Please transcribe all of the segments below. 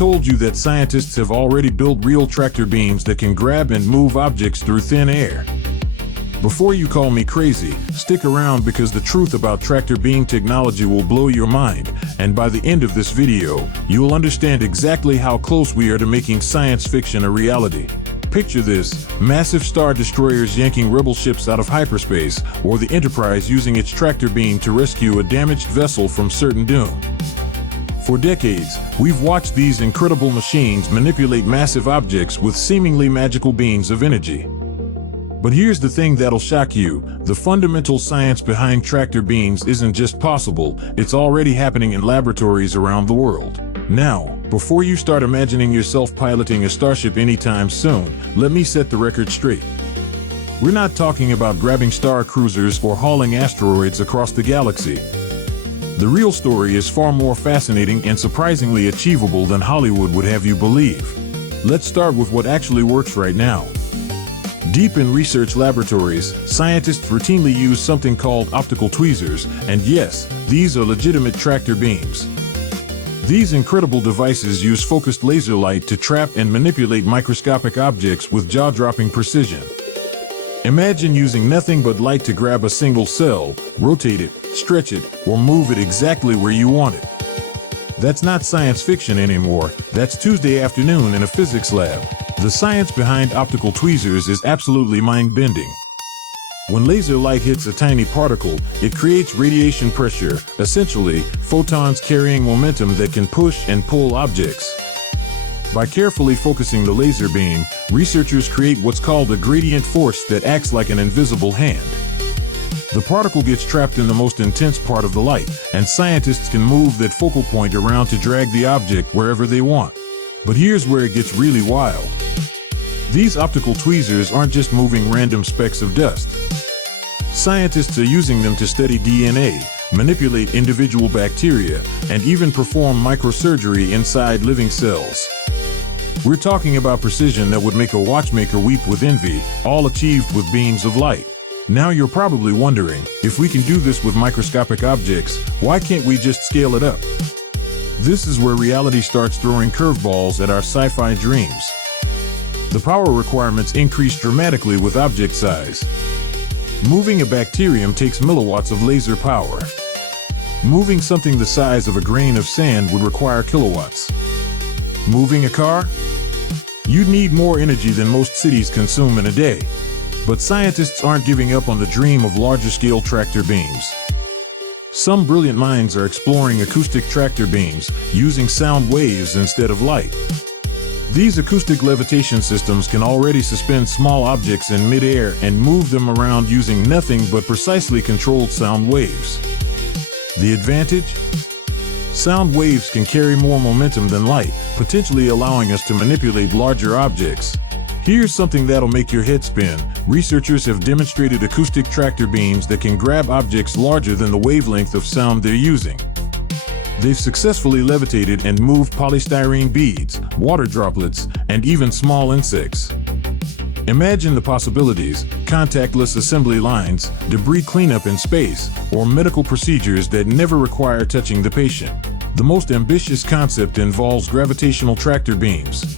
told you that scientists have already built real tractor beams that can grab and move objects through thin air. Before you call me crazy, stick around because the truth about tractor beam technology will blow your mind, and by the end of this video, you'll understand exactly how close we are to making science fiction a reality. Picture this: massive star destroyers yanking rebel ships out of hyperspace, or the Enterprise using its tractor beam to rescue a damaged vessel from certain doom. For decades, we've watched these incredible machines manipulate massive objects with seemingly magical beams of energy. But here's the thing that'll shock you: the fundamental science behind tractor beams isn't just possible, it's already happening in laboratories around the world. Now, before you start imagining yourself piloting a starship anytime soon, let me set the record straight. We're not talking about grabbing star cruisers or hauling asteroids across the galaxy. The real story is far more fascinating and surprisingly achievable than Hollywood would have you believe. Let's start with what actually works right now. Deep in research laboratories, scientists routinely use something called optical tweezers, and yes, these are legitimate tractor beams. These incredible devices use focused laser light to trap and manipulate microscopic objects with jaw-dropping precision. Imagine using nothing but light to grab a single cell, rotate it, stretch it, or move it exactly where you want it. That's not science fiction anymore, that's Tuesday afternoon in a physics lab. The science behind optical tweezers is absolutely mind-bending. When laser light hits a tiny particle, it creates radiation pressure, essentially, photons carrying momentum that can push and pull objects. By carefully focusing the laser beam, researchers create what's called a gradient force that acts like an invisible hand. The particle gets trapped in the most intense part of the light, and scientists can move that focal point around to drag the object wherever they want. But here's where it gets really wild. These optical tweezers aren't just moving random specks of dust. Scientists are using them to study DNA, manipulate individual bacteria, and even perform microsurgery inside living cells. We're talking about precision that would make a watchmaker weep with envy, all achieved with beams of light. Now you're probably wondering, if we can do this with microscopic objects, why can't we just scale it up? This is where reality starts throwing curveballs at our sci-fi dreams. The power requirements increase dramatically with object size. Moving a bacterium takes milliwatts of laser power. Moving something the size of a grain of sand would require kilowatts. Moving a car? You'd need more energy than most cities consume in a day. But scientists aren't giving up on the dream of larger-scale tractor beams. Some brilliant minds are exploring acoustic tractor beams, using sound waves instead of light. These acoustic levitation systems can already suspend small objects in mid-air and move them around using nothing but precisely controlled sound waves. The advantage? Sound waves can carry more momentum than light, potentially allowing us to manipulate larger objects. Here's something that'll make your head spin. Researchers have demonstrated acoustic tractor beams that can grab objects larger than the wavelength of sound they're using. They've successfully levitated and moved polystyrene beads, water droplets, and even small insects. Imagine the possibilities: contactless assembly lines, debris cleanup in space, or medical procedures that never require touching the patient. The most ambitious concept involves gravitational tractor beams.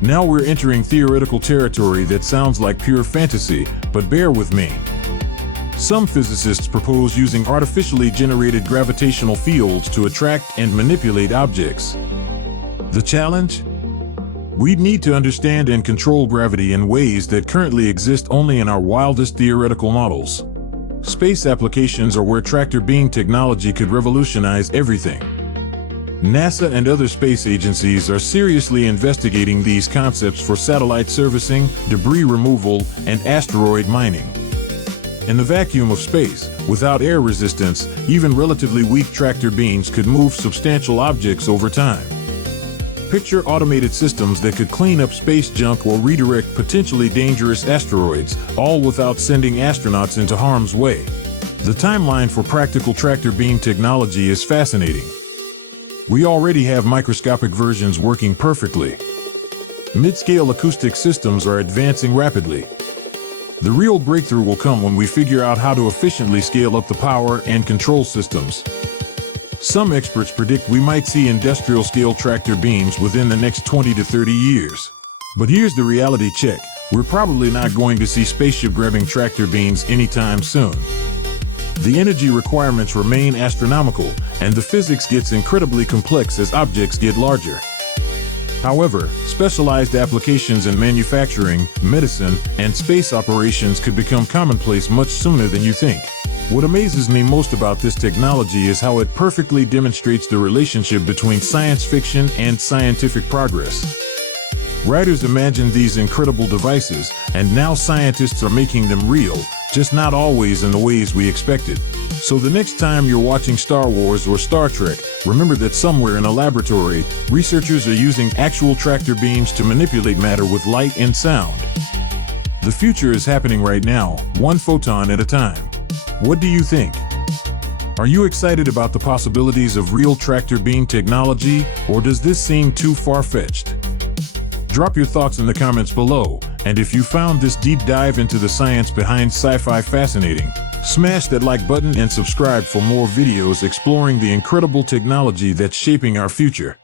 Now we're entering theoretical territory that sounds like pure fantasy, but bear with me. Some physicists propose using artificially generated gravitational fields to attract and manipulate objects. The challenge? We'd need to understand and control gravity in ways that currently exist only in our wildest theoretical models. Space applications are where tractor beam technology could revolutionize everything. NASA and other space agencies are seriously investigating these concepts for satellite servicing, debris removal, and asteroid mining. In the vacuum of space, without air resistance, even relatively weak tractor beams could move substantial objects over time. Picture automated systems that could clean up space junk or redirect potentially dangerous asteroids, all without sending astronauts into harm's way. The timeline for practical tractor beam technology is fascinating. We already have microscopic versions working perfectly. Mid-scale acoustic systems are advancing rapidly. The real breakthrough will come when we figure out how to efficiently scale up the power and control systems. Some experts predict we might see industrial-scale tractor beams within the next 20 to 30 years. But here's the reality check. We're probably not going to see spaceship-grabbing tractor beams anytime soon. The energy requirements remain astronomical, and the physics gets incredibly complex as objects get larger. However, specialized applications in manufacturing, medicine, and space operations could become commonplace much sooner than you think. What amazes me most about this technology is how it perfectly demonstrates the relationship between science fiction and scientific progress. Writers imagined these incredible devices, and now scientists are making them real, just not always in the ways we expected. So the next time you're watching Star Wars or Star Trek, remember that somewhere in a laboratory, researchers are using actual tractor beams to manipulate matter with light and sound. The future is happening right now, one photon at a time. What do you think? Are you excited about the possibilities of real tractor beam technology, or does this seem too far-fetched? Drop your thoughts in the comments below, and if you found this deep dive into the science behind sci-fi fascinating, smash that like button and subscribe for more videos exploring the incredible technology that's shaping our future.